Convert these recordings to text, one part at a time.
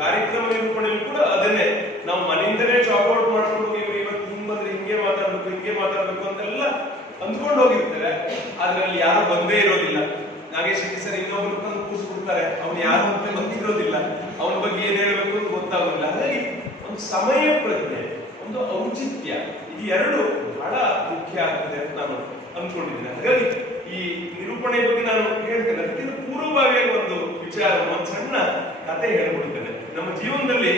ಕಾರ್ಯಕ್ರಮ ನಿರೂಪಣೆಯಲ್ಲಿ ಕೂಡ ಅದನ್ನೇ ನಾವು ಮನೆಯಿಂದಲೇ ಜಾಬ್ ಔಟ್ ಮಾಡ್ಕೊಂಡು ಇವತ್ತು ಹಿಂಗ್ ಬಂದ್ರೆ ಹಿಂಗೆ ಮಾತಾಡ್ಬೇಕು ಅಂತೆಲ್ಲ ಅಂದ್ಕೊಂಡು ಹೋಗಿರ್ತಾರೆ. ಆದ್ರೆ ಅಲ್ಲಿ ಯಾರು ಬಂದೇ ಇರೋದಿಲ್ಲ. ನಾಗೇಶ್ ಸರ್ ಇನ್ನೊಬ್ರು ತಂದು ಕೂರಿಸ್ಬಿಡ್ತಾರೆ, ಅವ್ನು ಯಾರು ಅಂತ ಗೊತ್ತಿರೋದಿಲ್ಲ, ಅವನ ಬಗ್ಗೆ ಏನ್ ಹೇಳ್ಬೇಕು ಅಂತ ಗೊತ್ತಾಗೋದಿಲ್ಲ. ಹಾಗಾಗಿ ಒಂದು ಸಮಯ ಪ್ರಜ್ಞೆ, ಒಂದು ಔಚಿತ್ಯ, ಇದು ಎರಡು ಬಹಳ ಮುಖ್ಯ ಆಗ್ತದೆ ಅಂತ ನಾನು ಅನ್ಕೊಂಡಿದ್ದೇನೆ. ಹಾಗಾಗಿ ಈ ನಿರೂಪಣೆ ಬಗ್ಗೆ ನಾನು ಹೇಳ್ತೇನೆ. ಅದಕ್ಕಿಂತ ಪೂರ್ವಭಾವಿಯಾಗಿ ಒಂದು ವಿಚಾರ, ಒಂದು ಸಣ್ಣ ಕತೆ ಹೇಳ್ಬಿಡ್ತೇನೆ. ನಮ್ಮ ಜೀವನದಲ್ಲಿ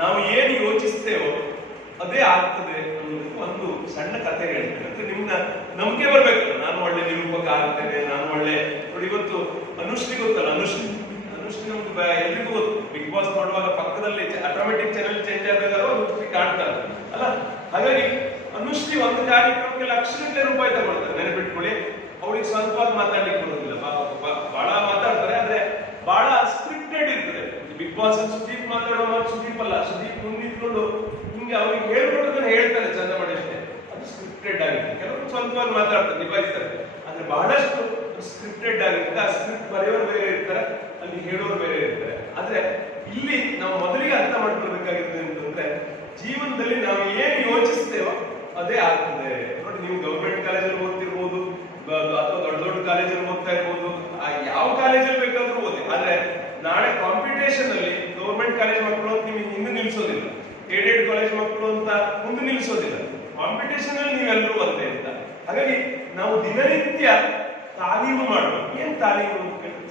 ನಾವು ಏನು ಯೋಚಿಸ್ತೇವೋ ಅದೇ ಆಗ್ತದೆ ಅನ್ನೋದಕ್ಕೆ ಒಂದು ಸಣ್ಣ ಕತೆ ಹೇಳ್ತೇನೆ. ಅಂದ್ರೆ ನಿಮ್ನ ನಂಬಿಕೆ ಬರ್ಬೇಕಲ್ಲ, ನಾನು ಒಳ್ಳೆ ನಿರೂಪಕ ಆಗ್ತೇನೆ, ನಾನು ಒಳ್ಳೆ ನೋಡಿ. ಇವತ್ತು ಅನುಶ್ರೀ ಗೊತ್ತಲ್ಲ, ಅನುಶ್ರೀ ನಮ್ಗೆ ಎಲ್ರಿಗೂ ಗೊತ್ತು. ಬಿಗ್ ಬಾಸ್ ಮಾಡುವಾಗ ಪಕ್ಕದಲ್ಲಿ ಆಟೋಮೆಟಿಕ್ ಚಾನೆಲ್ ಚೇಂಜ್ ಆದಾಗ ಅನುಶ್ರೀ ಕಾಣ್ತಾರೆ ಅಲ್ಲ. ಹಾಗಾಗಿ ಅನುಶ್ರೀ ಒಂದು ಕಾರ್ಯಕ್ರಮಕ್ಕೆ ₹1,00,000 ತಗೊಳ್ತಾರೆ, ನೆನಪಿಟ್ಕೊಳ್ಳಿ. ಅವಳಿಗೆ ಸ್ವಲ್ಪವಾಗಿ ಮಾತಾಡ್ಲಿಕ್ಕೆ ಬರೋದಿಲ್ಲ, ಬಹಳ ಮಾತಾಡ್ತಾರೆ, ಆದ್ರೆ ಬಹಳ ಸ್ಕ್ರಿಪ್ಟೆಡ್ ಇರ್ತದೆ. ಬಿಗ್ ಬಾಸ್ ಸುದೀಪ್ ಮಾತಾಡೋ ಮಾತು ಸುದೀಪ್ ಅಲ್ಲ, ಸುದೀಪ್ ಮುಂದಿಟ್ಕೊಂಡು ಹಿಂಗೆ ಅವ್ರಿಗೆ ಹೇಳ್ಕೊಡೋದನ್ನ ಹೇಳ್ತಾರೆ ಚಂದ ಮಾಡಿ ಅಷ್ಟೇ. ಅದು ಸ್ಕ್ರಿಪ್ಟೆಡ್ ಆಗಿರುತ್ತೆ. ಕೆಲವರು ಸ್ವಲ್ಪವಾಗಿ ಮಾತಾಡ್ತಾರೆ, ನಿಭಾಯಿಸ್ತಾರೆ, ಆದ್ರೆ ಬಹಳಷ್ಟು ಸ್ಕ್ರಿಪ್ಟೆಡ್ ಆಗಿರುತ್ತೆ. ಆ ಸ್ಕ್ರಿಪ್ಟ್ ಬರೆಯೋರು ಬೇರೆ ಇರ್ತಾರೆ, ಅಲ್ಲಿ ಹೇಳೋರು ಬೇರೆ ಇರ್ತಾರೆ. ಆದ್ರೆ ಇಲ್ಲಿ ನಾವು ಮೊದಲಿಗೆ ಅರ್ಥ ಮಾಡ್ಕೊಳ್ಬೇಕಾಗಿರೋದು ಅಂತಂದ್ರೆ, ಜೀವನದಲ್ಲಿ ನಾವು ಏನ್ ಯೋಚಿಸ್ತೇವೋ ಅದೇ ಆಗ್ತದೆ. ನೋಡಿ, ನೀವು ಗವರ್ಮೆಂಟ್ ಕಾಲೇಜಲ್ಲಿ ಓದ್ತಿರ್ಬೋದು ಅಥವಾ ದೊಡ್ಡ ದೊಡ್ಡ ಕಾಲೇಜಲ್ಲಿ ಓದ್ತಾ ಇರ್ಬೋದು, ಯಾವ ಕಾಲೇಜಲ್ಲಿ ಬೇಕಾದ್ರೂ ಓದಿ. ಆದ್ರೆ ನಾಳೆ ಕಾಂಪಿಟೇಷನ್ ಅಲ್ಲಿ ಗವರ್ಮೆಂಟ್ ಕಾಲೇಜ್ ಮಕ್ಕಳು ಅಂತ ನಿಮಗೆ ಹಿಂದೆ ನಿಲ್ಸೋದಿಲ್ಲ, ಏಡೆಡ್ ಕಾಲೇಜ್ ಮಕ್ಕಳು ಅಂತ ಮುಂದೆ ನಿಲ್ಸೋದಿಲ್ಲ. ಕಾಂಪಿಟೇಷನ್ ಅಲ್ಲಿ ನೀವೆಲ್ಲರೂ ಒಂದೇ ಅಂತ. ಹಾಗಾಗಿ ನಾವು ದಿನನಿತ್ಯ ತಾಲೀಮು ಮಾಡಬೇಕು. ಏನ್ ತಾಲೀಮು?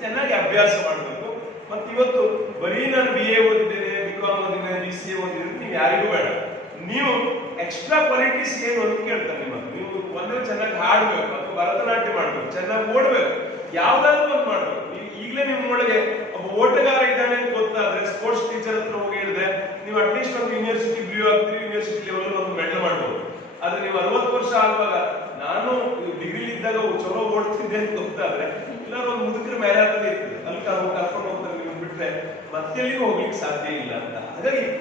ಚೆನ್ನಾಗಿ ಅಭ್ಯಾಸ ಮಾಡಬೇಕು. ಮತ್ತೆ ಇವತ್ತು ಬರೀ ನಾನು BA ಓದಿದ್ದೇನೆ, BCom ಓದಿದ್ದೇನೆ, BCA ಓದಿದ್ದೇನೆ ನೀವು ಯಾರಿಗೂ ಬೇಡ. ನೀವು ಎಕ್ಸ್ಟ್ರಾ ಕ್ವಾಲಿಟೀಸ್ ಏನು ಅಂತ ಕೇಳ್ತಾರೆ ನಿಮ್ಮನ್ನು. ನೀವು ಒಂದೇ ಚೆನ್ನಾಗಿ ಹಾಡ್ಬೇಕು ಅಥವಾ ಭರತನಾಟ್ಯ ಮಾಡ್ಬೇಕು, ಚೆನ್ನಾಗಿ ಓಡ್ಬೇಕು, ಯಾವ್ದಾದ್ರು ಒಂದು ಮಾಡ್ಬೇಕು. ಈಗಲೇ ನಿಮ್ಮೊಳಗೆ ಒಬ್ಬ ಓಟಗಾರ ಇದ್ದಾನೆ ಅಂತ ಗೊತ್ತಾದ್ರೆ, ಸ್ಪೋರ್ಟ್ಸ್ ಟೀಚರ್ ಹತ್ರ ಹೋಗಿ ಹೇಳಿದ್ರೆ ನೀವು ಅಟ್ಲೀಸ್ಟ್ ಒಂದು ಯೂನಿವರ್ಸಿಟಿ ಬ್ಲೂ ಆಗ್ತೀರಿ, ಯೂನಿವರ್ಸಿಟಿ ಲೆವೆಲ್ ಒಂದು ಮೆಡಲ್ ಮಾಡ್ಬೋದು. ಆದ್ರೆ ನೀವು 60 ವರ್ಷ ಆಗುವಾಗ ನಾನು ಡಿಗ್ರಿ ಇದ್ದಾಗ ಚಲೋ ಓಡ್ತಿದ್ದೆ ಅಂತ ಗೊತ್ತಾದ್ರೆ, ಎಲ್ಲರೂ ಒಂದು ಮುದುಕರ ಮೇಲೆ ಇರ್ತದೆ, ಅಲ್ಲಿ ಕರ್ಕೊಂಡು ಹೋಗ್ತಾರೆ. ನೀವು ಬಿಟ್ರೆ ಮತ್ತೆ ಹೋಗ್ಲಿಕ್ಕೆ ಸಾಧ್ಯ ಇಲ್ಲ ಅಂತ. ಹಾಗಾಗಿ